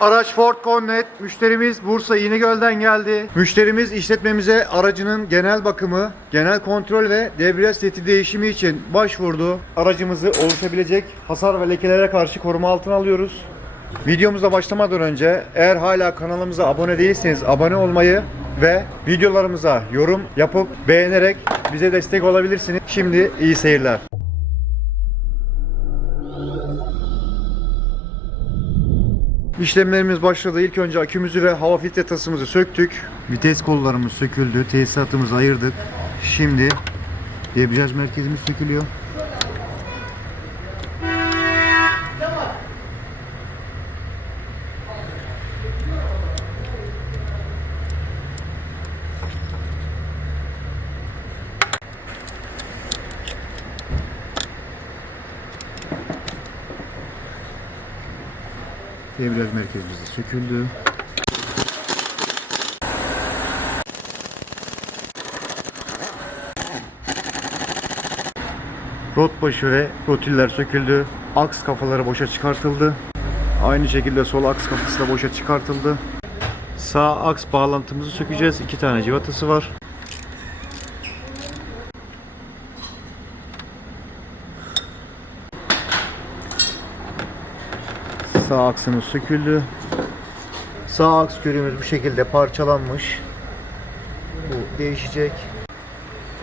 Araç Ford Connect. Müşterimiz Bursa İnegöl'den geldi. Müşterimiz işletmemize aracının genel bakımı, genel kontrol ve debriyaj seti değişimi için başvurdu. Aracımızı oluşabilecek hasar ve lekelere karşı koruma altına alıyoruz. Videomuza başlamadan önce eğer hala kanalımıza abone değilseniz abone olmayı ve videolarımıza yorum yapıp beğenerek bize destek olabilirsiniz. Şimdi iyi seyirler. İşlemlerimiz başladı. İlk önce akümüzü ve hava filtre tasımızı söktük. Vites kollarımız söküldü. Tesisatımızı ayırdık. Şimdi debriyaj merkezimiz sökülüyor. Debriyaj merkezimiz de söküldü. Rot başı ve rotiller söküldü. Aks kafaları boşa çıkartıldı. Aynı şekilde sol aks kafası da boşa çıkartıldı. Sağ aks bağlantımızı sökeceğiz. İki tane civatası var. Sağ aksımız söküldü. Sağ aks körüğümüz bu şekilde parçalanmış. Bu değişecek.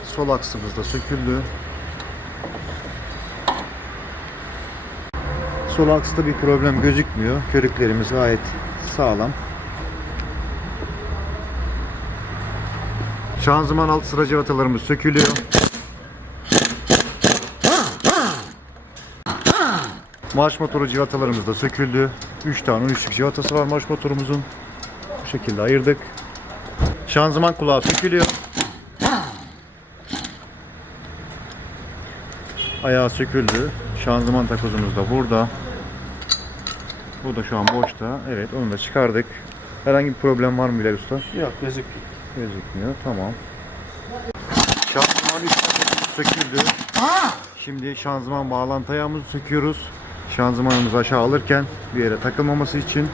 Sol aksımız da söküldü. Sol aksta bir problem gözükmüyor. Körüklerimiz gayet sağlam. Şanzıman alt sıra civatalarımız sökülüyor. Marş motoru civatalarımız da söküldü. 3 tane 13'lük civatası var marş motorumuzun. Bu şekilde ayırdık. Şanzıman kulağı sökülüyor. Ayağı söküldü. Şanzıman takozumuz da burada. Bu da şu an boşta. Evet onu da çıkardık. Herhangi bir problem var mı Bilal Usta? Yok gözükmüyor. Gözükmüyor. Tamam. Şanzıman üst takozumuz söküldü. Şimdi şanzıman bağlantı ayağımızı söküyoruz. Şanzımanımızı aşağı alırken bir yere takılmaması için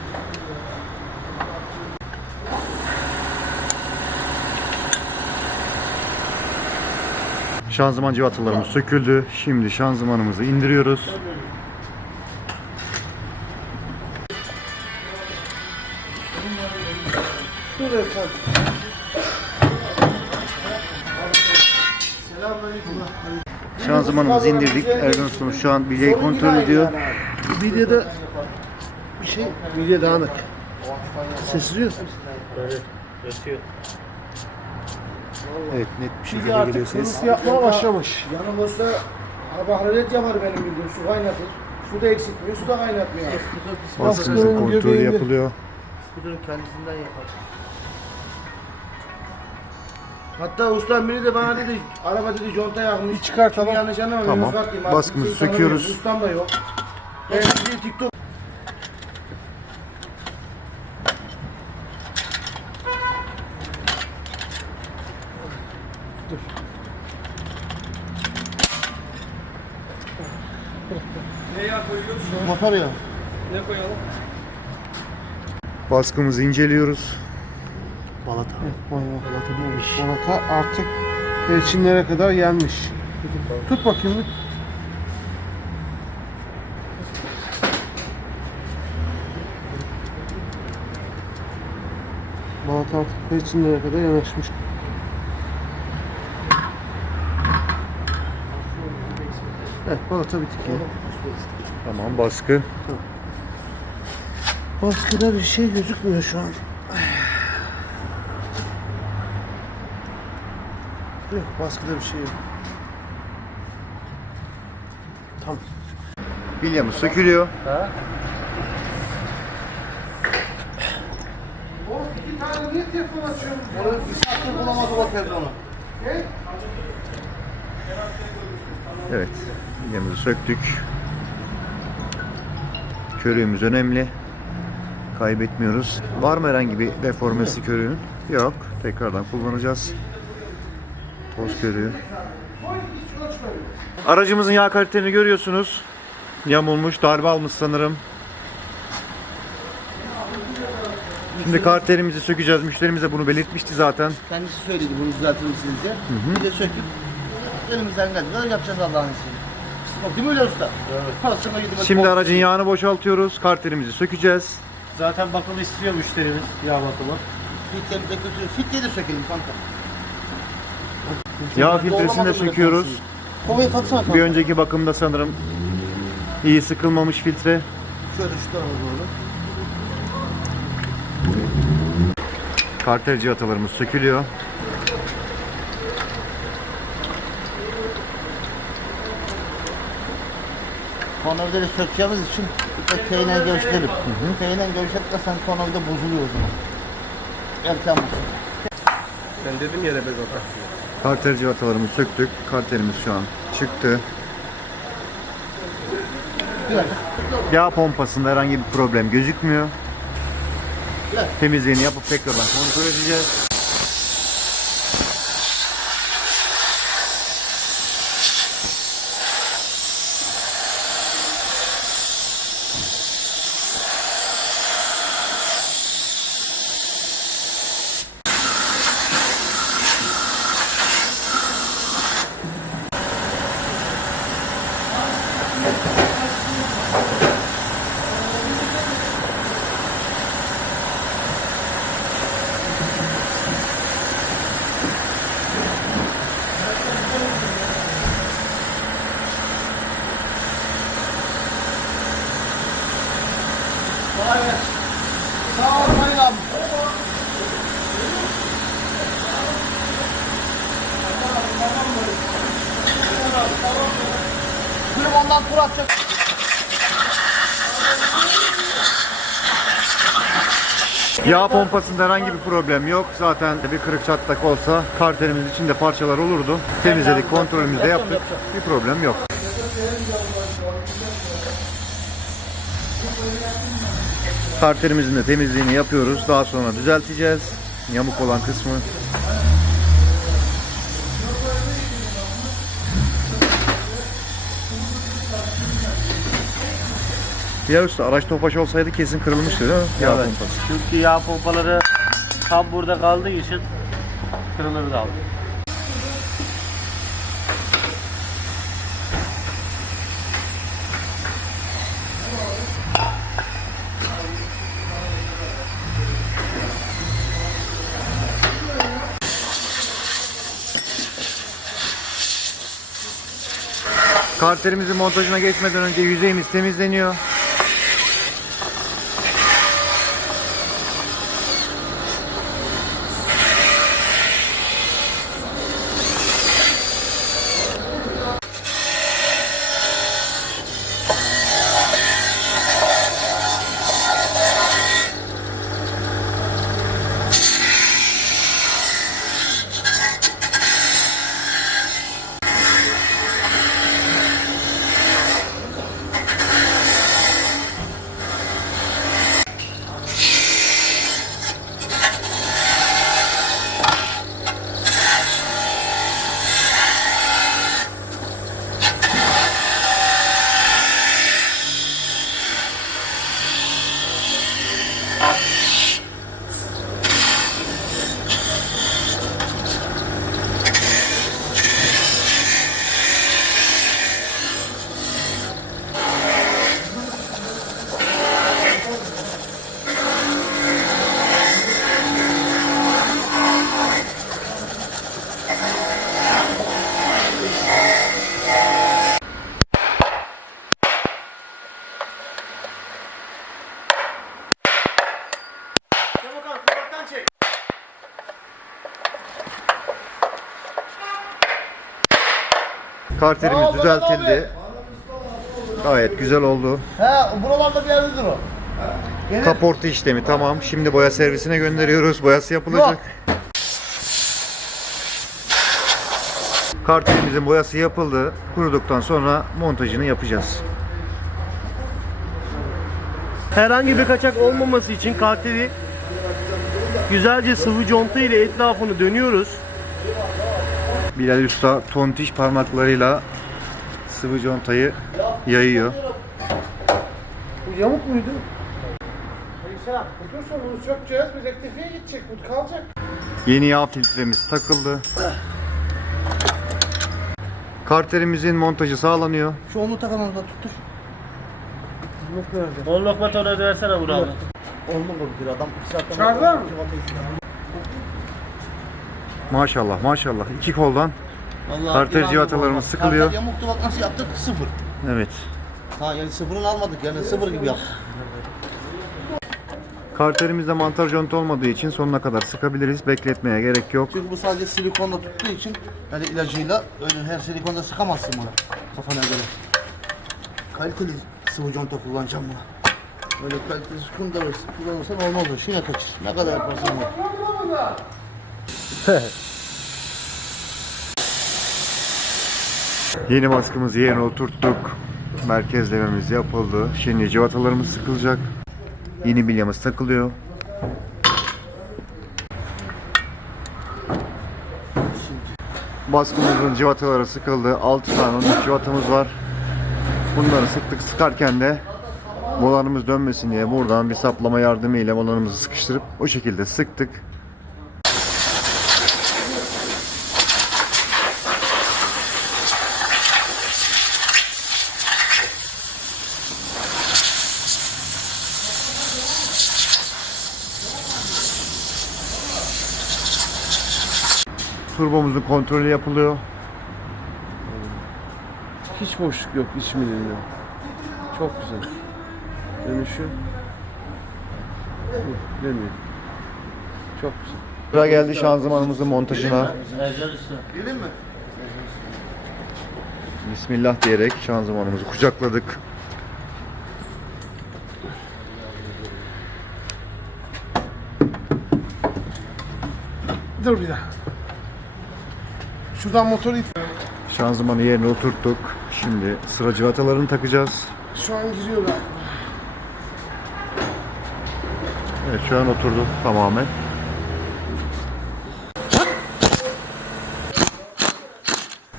Şanzıman civatalarımız söküldü. Şimdi şanzımanımızı indiriyoruz. Erkan. Şanzımanımızı indirdik. Erdoğan Ustamız şu an bileği kontrol ediyor. Videoda bir şey, video dağınık. Ses duyuyor musun? Evet net bir şekilde geliyor ses. yapmaya başlamış. Yanımızda bahraret yapar benim bildiğim su kaynatır. Su da eksiltmiyor, su da kaynatmıyor. Baskımızın kontrolü yapılıyor. Skuter'ın kendisinden yapar. Hatta ustam biri de bana dedi, araba dedi conta yakmış. Bir çıkartalım. Şimdi yanlış anlama. Tamam. Artık Baskımızı kimseyi söküyoruz. tanımıyorum. Ustam da yok. Ben şimdi TikTok Motor ya. Baskımızı inceliyoruz. Balata. Balata değilmiş. Balata artık perçinlere kadar gelmiş. Tut bakayım bir. Balata artık perçinlere kadar yanaşmış. Evet, balata bitik ya. Tamam baskı. Baskıda bir şey gözükmüyor şu an. Yok baskıda bir şey yok. Tamam. Bilyamız sökülüyor. Oğlum iki tane niye telefon açıyorsun? Onu bir saatte bulamadık o telefonu. Ne? Evet. Bilyamızı söktük. Körüğümüz önemli. Kaybetmiyoruz. Var mı herhangi bir deformesi körüğün? Yok. Tekrardan kullanacağız. Toz körüğü. Aracımızın yağ kalitelerini görüyorsunuz. Yamulmuş, darbe almış sanırım. Şimdi karterimizi sökeceğiz. Müşterimiz de bunu belirtmişti zaten. Kendisi söyledi bunu düzeltir misiniz diye. Bir de söküp elimizden geldiği kadar yapacağız Allah'ın izniyle. Değil mi öyle usta? Evet. Şimdi aracın yağını boşaltıyoruz. Karterimizi sökeceğiz. Zaten bakım istiyor müşterimiz yağ bakımı. Fitleri de götürüyor. Fitleri de sökelim kanka. Yağ filtresini de söküyoruz. Kovayı kanka. Bir önceki bakımda sanırım iyi sıkılmamış filtre. Şöyle şu tarafa doğru. Karter cihatalarımız sökülüyor. Tornavidayla sökeceğimiz için bir de T ile görüşlerim. T ile görüşlersen tornavida bozuluyor o zaman. Erken bozuluyor. Ben dedim yere bez atar. Karter cihatalarımızı söktük. Karterimiz şu an çıktı. Yağ pompasında herhangi bir problem gözükmüyor. Temizliğini yapıp tekrardan kontrol edeceğiz. Yağ pompasında herhangi bir problem yok. Zaten bir kırık çatlak olsa karterimiz içinde parçalar olurdu. Temizledik, kontrolümüzü de yaptık. Bir problem yok. Karterimizin de temizliğini yapıyoruz. Daha sonra düzelteceğiz. Yamuk olan kısmı. Ya usta araç topaş olsaydı kesin kırılmıştı değil mi? Yağ Evet. pompası. Çünkü yağ pompaları tam burada kaldığı için kırılır da aldı. Karterimizin montajına geçmeden önce yüzeyimiz temizleniyor. Karterimiz düzeltildi. Gayet güzel oldu. He buralarda bir yerdedir o. Gelir. Kaporta işlemi tamam. Şimdi boya servisine gönderiyoruz. Boyası yapılacak. Yok. Karterimizin boyası yapıldı. Kuruduktan sonra montajını yapacağız. Herhangi bir kaçak olmaması için karteli güzelce sıvı conta ile etrafını dönüyoruz. Bilal Usta tontiş parmaklarıyla sıvı contayı yayıyor. Bu yamuk muydu? mesela dursun bunu sökeceğiz. Bir rektifiye gidecek. Bu kalacak. Yeni yağ filtremiz takıldı. Karterimizin montajı sağlanıyor. Şu onu takan orada tuttur. Yok nerede? On lokma tornavida versene bir adam. Çağırdılar mı? Maşallah maşallah. İki koldan. Vallahi anda civatalarımız sıkılıyor. Kartel yamuktu bak nasıl yaptık? Sıfır. Evet. Ha yani sıfırını almadık yani sıfır gibi yaptık. Karterimizde mantar conta olmadığı için sonuna kadar sıkabiliriz. Bekletmeye gerek yok. Çünkü bu sadece silikonla tuttuğu için yani ilacıyla öyle her silikonda sıkamazsın bunu kafana göre. Kaliteli sıvı conta kullanacağım buna. Öyle kalitesiz kum da kullanırsan olmaz o. Şuna kaçır. Ne kadar yaparsan yap. Yeni baskımızı yerine oturttuk. Merkezlememiz yapıldı. Şimdi civatalarımız sıkılacak. Yeni bilyamız takılıyor. Baskımızın civataları sıkıldı. 6 tane 13 civatamız var. Bunları sıktık sıkarken de molarımız dönmesin diye buradan bir saplama yardımıyla molarımızı sıkıştırıp o şekilde sıktık. Turbomuzun kontrolü yapılıyor. Hiç boşluk yok iç milinde. Çok güzel. Dönüşü. Dönüyor. Çok güzel. Sıra geldi şanzımanımızın montajına. Gelin mi? Bismillah diyerek şanzımanımızı kucakladık. Dur bir daha. Şuradan motoru it. Şanzımanı yerine oturttuk. Şimdi sıra civatalarını takacağız. Şu an giriyor galiba. Evet şu an oturdu tamamen.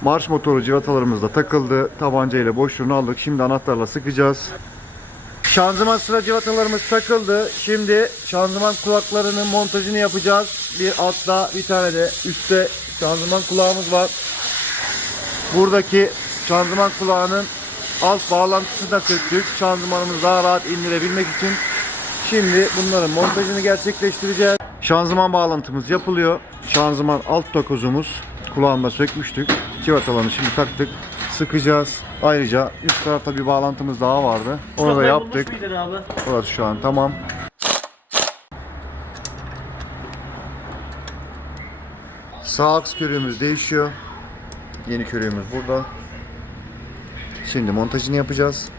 Marş motoru civatalarımız da takıldı. Tabanca ile boşluğunu aldık. Şimdi anahtarla sıkacağız. Şanzıman sıra civatalarımız takıldı. Şimdi şanzıman kulaklarının montajını yapacağız. Bir altta bir tane de üstte şanzıman kulağımız var. Buradaki şanzıman kulağının alt bağlantısını da söktük. Şanzımanımızı daha rahat indirebilmek için Şimdi bunların montajını gerçekleştireceğiz. Şanzıman bağlantımız yapılıyor. Şanzıman alt takozumuz kulağında sökmüştük. Civatalarını şimdi taktık. Sıkacağız. Ayrıca üst tarafta bir bağlantımız daha vardı. Onu da yaptık. Burası şu an tamam. Sağ aks körüğümüz değişiyor. Yeni körüğümüz burada. Şimdi montajını yapacağız.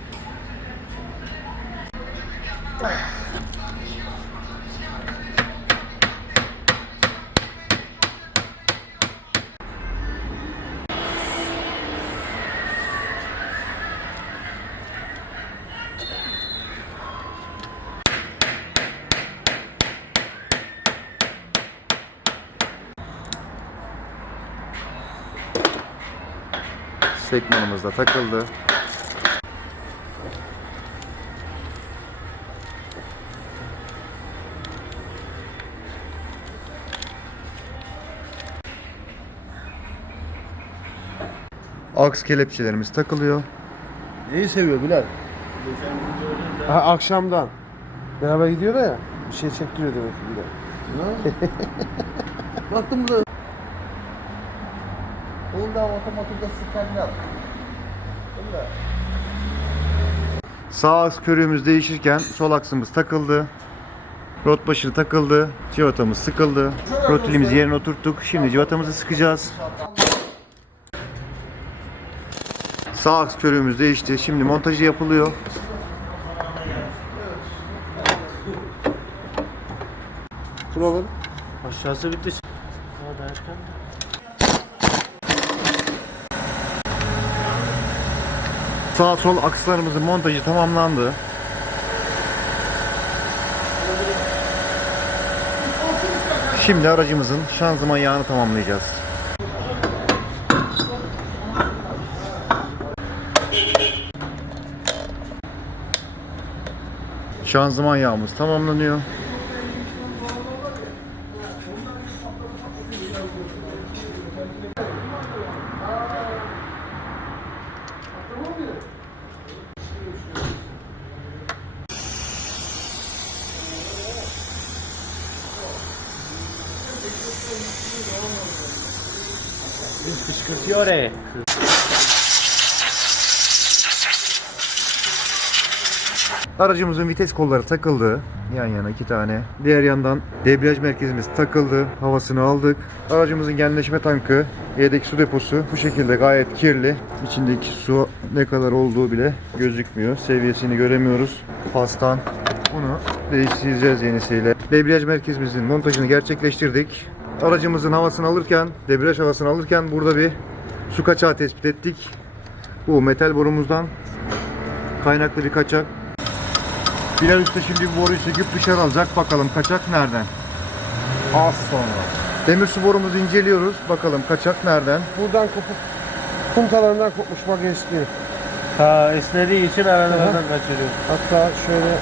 Sekmanımız da takıldı. Aks kelepçelerimiz takılıyor. Neyi seviyor Bilal? Ha, akşamdan. Beraber gidiyor da ya. Bir şey çektiriyor demek ki de. Baktım da. Oğlum daha otomotivde Valla. Sağ aks körüğümüz değişirken sol aksımız takıldı. Rot başı takıldı. Civatamız sıkıldı. Rotilimizi yerine oturttuk. Şimdi civatamızı sıkacağız. Sağ aks körüğümüz değişti. Şimdi montajı yapılıyor. Kuralım. Aşağısı bitti. Hadi erken. Sağ sol akslarımızın montajı tamamlandı. Şimdi aracımızın şanzıman yağını tamamlayacağız. Şanzıman yağımız tamamlanıyor. Aracımızın vites kolları takıldı. Yan yana iki tane. Diğer yandan debriyaj merkezimiz takıldı. Havasını aldık. Aracımızın genleşme tankı, yedek su deposu bu şekilde gayet kirli. İçindeki su ne kadar olduğu bile gözükmüyor. Seviyesini göremiyoruz. Pastan bunu değiştireceğiz yenisiyle. Debriyaj merkezimizin montajını gerçekleştirdik. Aracımızın havasını alırken, debriyaj havasını alırken burada bir su kaçağı tespit ettik. Bu metal borumuzdan kaynaklı bir kaçak. Bilal Usta şimdi bu boruyu söküp dışarı alacak. Bakalım kaçak nereden? Az sonra. Demir su borumuzu inceliyoruz. Bakalım kaçak nereden? Buradan kopup puntalarından kopmuş bak esniyor. Ha esnediği için aralarından kaçırıyor. Hatta şöyle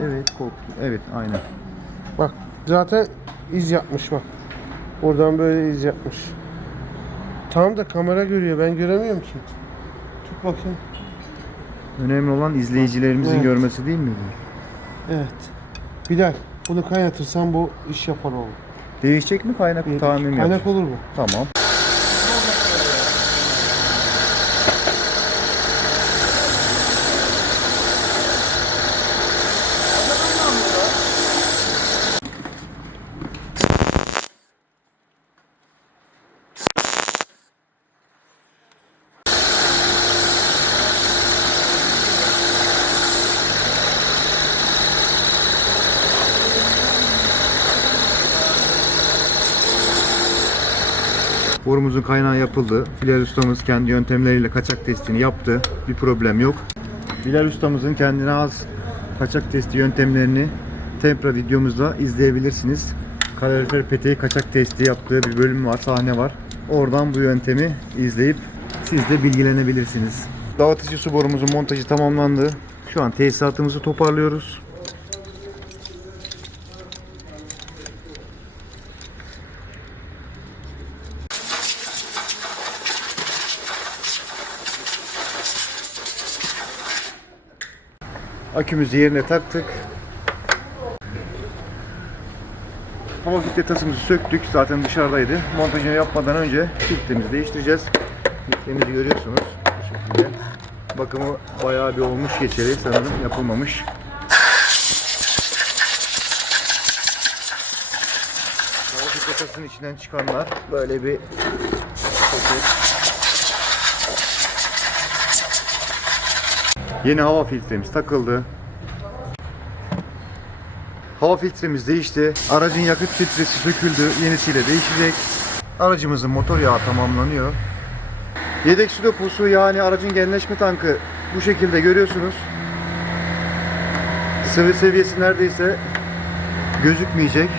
Evet, evet aynen. bak zaten iz yapmış bak. Oradan böyle iz yapmış. Tam da kamera görüyor. Ben göremiyorum ki. Tut bakayım. Önemli olan izleyicilerimizin Evet. görmesi değil mi? Evet. Bilal bunu kaynatırsan bu iş yapar olur. Değişecek mi kaynak tahmin mi Kaynak olur mu? Tamam. Borumuzun kaynağı yapıldı. Bilal ustamız kendi yöntemleriyle kaçak testini yaptı. Bir problem yok. Bilal ustamızın kendine az kaçak testi yöntemlerini Tempra videomuzda izleyebilirsiniz. Kalorifer peteği kaçak testi yaptığı bir bölüm var, sahne var. Oradan bu yöntemi izleyip siz de bilgilenebilirsiniz. Dağıtıcı su borumuzun montajı tamamlandı. Şu an tesisatımızı toparlıyoruz. Akümüzü yerine taktık. Hava filtre tasımızı söktük. Zaten dışarıdaydı. Montajını yapmadan önce filtremizi değiştireceğiz. Filtremizi görüyorsunuz. Bu şekilde. Bakımı bayağı bir olmuş geçeri. Sanırım yapılmamış. Hava filtre tasının içinden çıkanlar böyle bir Yeni hava filtremiz takıldı. Hava filtremiz değişti. Aracın yakıt filtresi söküldü. Yenisiyle değişecek. Aracımızın motor yağı tamamlanıyor. Yedek su deposu yani aracın genleşme tankı bu şekilde görüyorsunuz. Sıvı seviyesi neredeyse gözükmeyecek.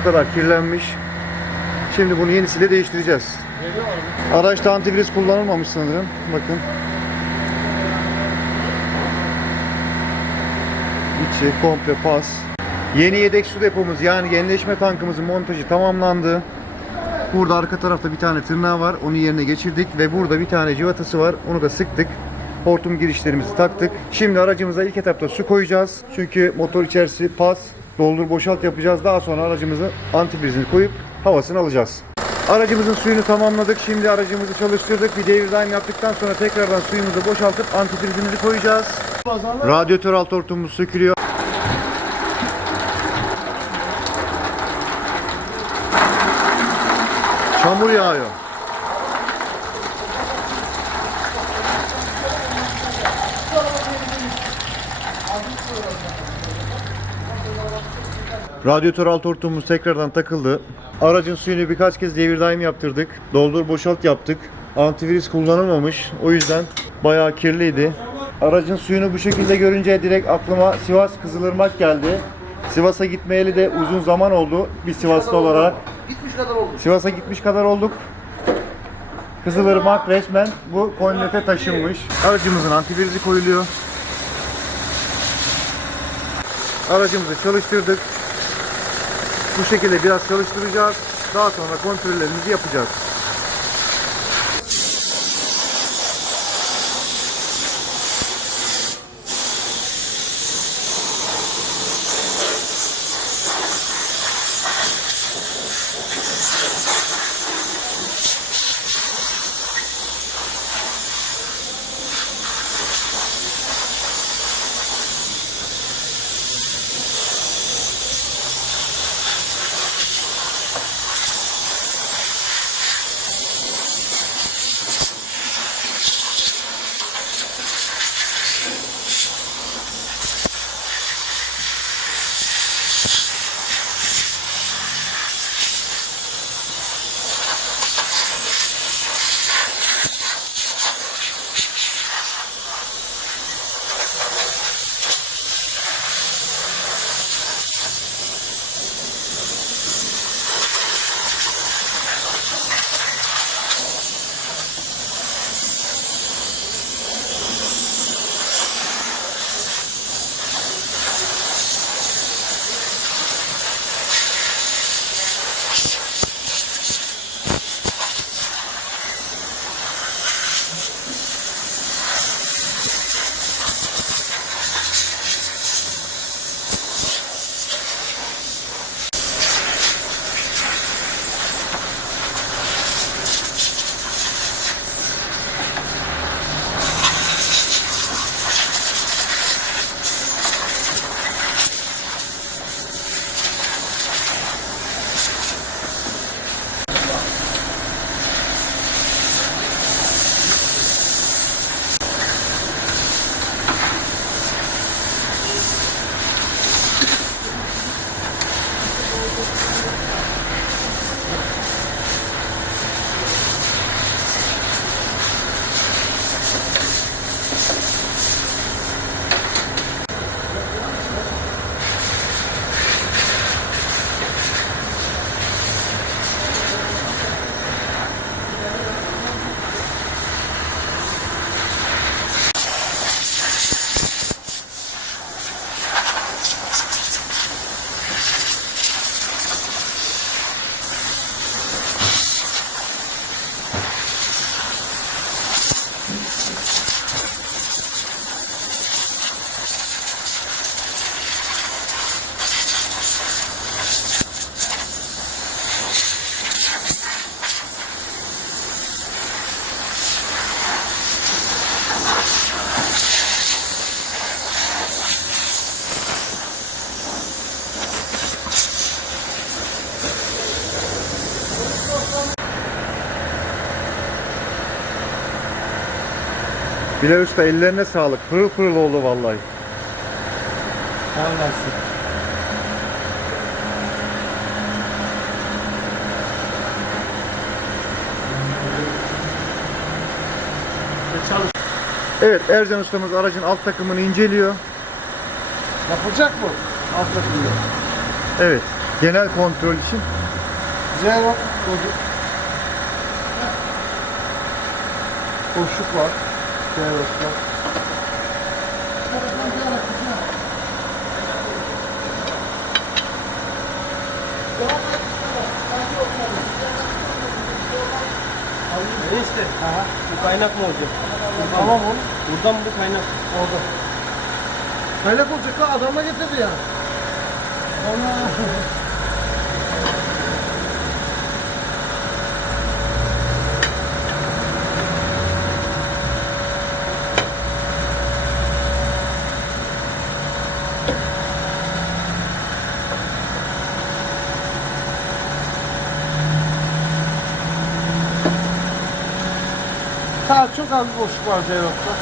O kadar kirlenmiş. Şimdi bunu yenisiyle değiştireceğiz. Araçta antifriz kullanılmamış sanırım. Bakın. İçi komple pas. Yeni yedek su depomuz yani yenileşme tankımızın montajı tamamlandı. Burada arka tarafta bir tane tırnağı var. Onu yerine geçirdik ve burada bir tane civatası var. Onu da sıktık. Hortum girişlerimizi taktık. Şimdi aracımıza ilk etapta su koyacağız. Çünkü motor içerisi pas, doldur boşalt yapacağız. Daha sonra aracımızı antifrizini koyup havasını alacağız. Aracımızın suyunu tamamladık. Şimdi aracımızı çalıştırdık. Bir devir daim yaptıktan sonra tekrardan suyumuzu boşaltıp antifrizimizi koyacağız. Radyatör alt hortumumuz sökülüyor. Çamur yağıyor. Radyatör alt hortumumuz tekrardan takıldı. Aracın suyunu birkaç kez devir daim yaptırdık. Doldur boşalt yaptık. Antivirüs kullanılmamış. O yüzden bayağı kirliydi. Aracın suyunu bu şekilde görünce direkt aklıma Sivas Kızılırmak geldi. Sivas'a gitmeyeli de uzun zaman oldu bir Sivaslı olarak. Kadar oldu. Sivas'a gitmiş kadar olduk. Kızılırmak resmen bu koynete taşınmış. Aracımızın antifrizi koyuluyor. Aracımızı çalıştırdık. Bu şekilde biraz çalıştıracağız. Daha sonra kontrollerimizi yapacağız. Bilal Usta ellerine sağlık. Pırıl pırıl oldu vallahi. Anlarsın. Çalış. Evet Ercan ustamız aracın alt takımını inceliyor. Yapılacak mı? Alt takımda. Evet. Genel kontrol için. Kodu. Boşluk var. Cevapta. Enişte. Bu kaynak mı olacak? Tamam oğlum. Buradan bu kaynak. Orada. Kaynak olacak ha adamla getirdi ya. Ana. Sağ çok az bir boşluk var Zeyrok'ta.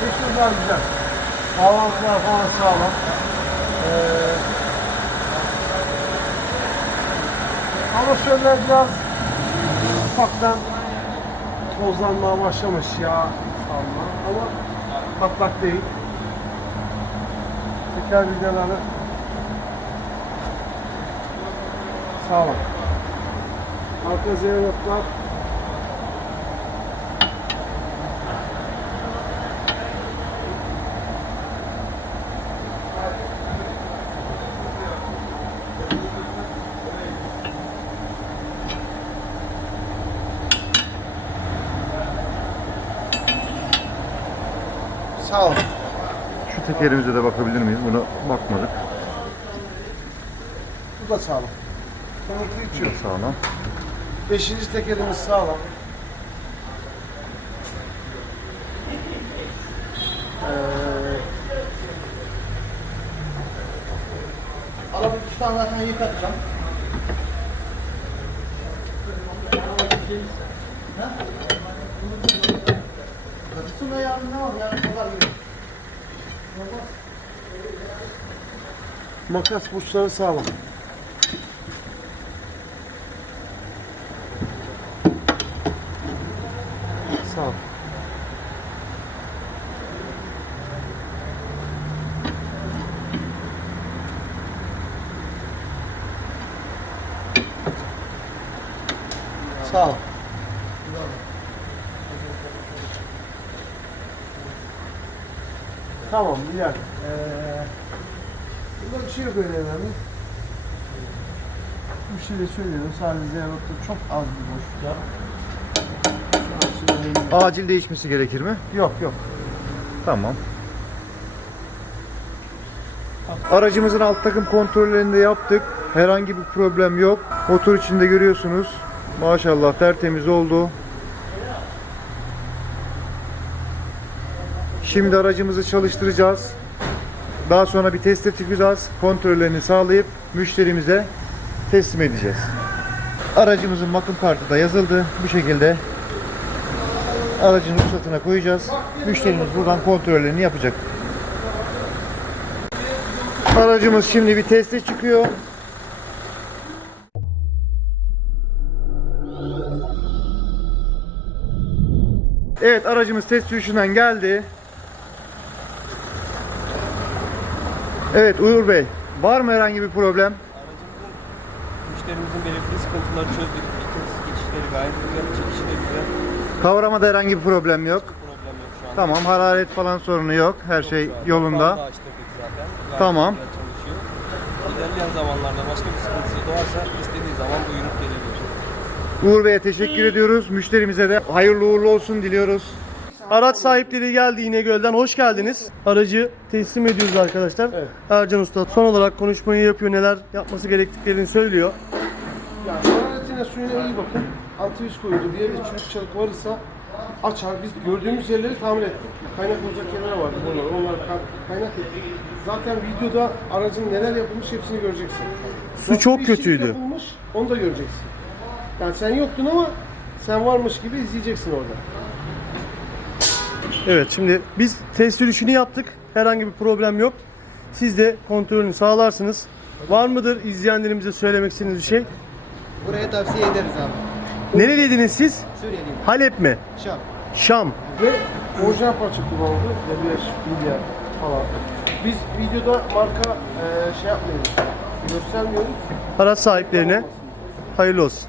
Teşekkürler güzel. Bağlantılar falan sağlam. Ee, ama şöyle biraz ufaktan tozlanmaya başlamış ya salma ama patlak değil. Tekrar vidaları sağlam. Arka zeynepler sağlam. Şu tekerimize de bakabilir miyiz? Buna bakmadık. Bu da sağlam. Sonraki içiyor. Sağlam. Beşinci tekerimiz sağlam. Ee, Arabayı üç tane zaten yıkatacağım. Ha? Kaçsın da yarın ne var? Yarın pazar günü. Makas burçları sağlam. Sağlam. Sağ ol. Tamam güzel. Ee, burada bir şey yok öyle önemli. Bir şey de söylüyorum. Sadece Zeyro'da çok az bir boşluk var. Şu an için önemli. Acil değişmesi gerekir mi? Yok yok. Tamam. Aracımızın alt takım kontrollerini de yaptık. Herhangi bir problem yok. Motor içinde görüyorsunuz. Maşallah tertemiz oldu. Şimdi aracımızı çalıştıracağız. Daha sonra bir test yapacağız. Kontrollerini sağlayıp müşterimize teslim edeceğiz. Aracımızın bakım kartı da yazıldı. Bu şekilde aracın ruhsatına koyacağız. Müşterimiz buradan kontrollerini yapacak. Aracımız şimdi bir teste çıkıyor. Evet aracımız test sürüşünden geldi. Evet Uğur Bey var mı herhangi bir problem? Müşterimizin belirttiği sıkıntıları çözdük. Vites geçişleri gayet güzel, çekişi de güzel. Kavramada herhangi bir problem yok. Problem yok şu an. Tamam hararet falan sorunu yok. Her şey an yolunda. kapağı da açtırdık zaten. Gayet Tamam. güzel çalışıyor. İlerleyen zamanlarda başka bir sıkıntısı doğarsa istediği zaman buyurup gelebilir. Uğur Bey'e teşekkür ediyoruz. Müşterimize de hayırlı uğurlu olsun diliyoruz. Araç sahipleri geldi İnegöl'den. Hoş geldiniz. Aracı teslim ediyoruz arkadaşlar. Ercan Usta son olarak konuşmayı yapıyor. Neler yapması gerektiklerini söylüyor. Hararetine suyuna iyi bakın. Antivirüs koyuldu. Bir yerde çürük çalık varsa açar. Biz gördüğümüz yerleri tamir ettik. Kaynak olacak yerler vardı bunlar. Onları ka- kaynak ettik. Zaten videoda aracın neler yapılmış hepsini göreceksin. Su çok bir kötüydü. yapılmış onu da göreceksin. Yani sen yoktun ama sen varmış gibi izleyeceksin orada. Evet şimdi biz test sürüşünü yaptık. Herhangi bir problem yok. Siz de kontrolünü sağlarsınız. Var mıdır izleyenlerimize söylemek istediğiniz bir şey? Buraya tavsiye ederiz abi. Nereliydiniz siz? Suriyeliyim. Halep mi? Şam. Şam. Ve orijinal parça kullanıldı. Debriyaj, milyar falan. Biz videoda marka eee, şey yapmıyoruz. Göstermiyoruz. Araç sahiplerine hayırlı olsun.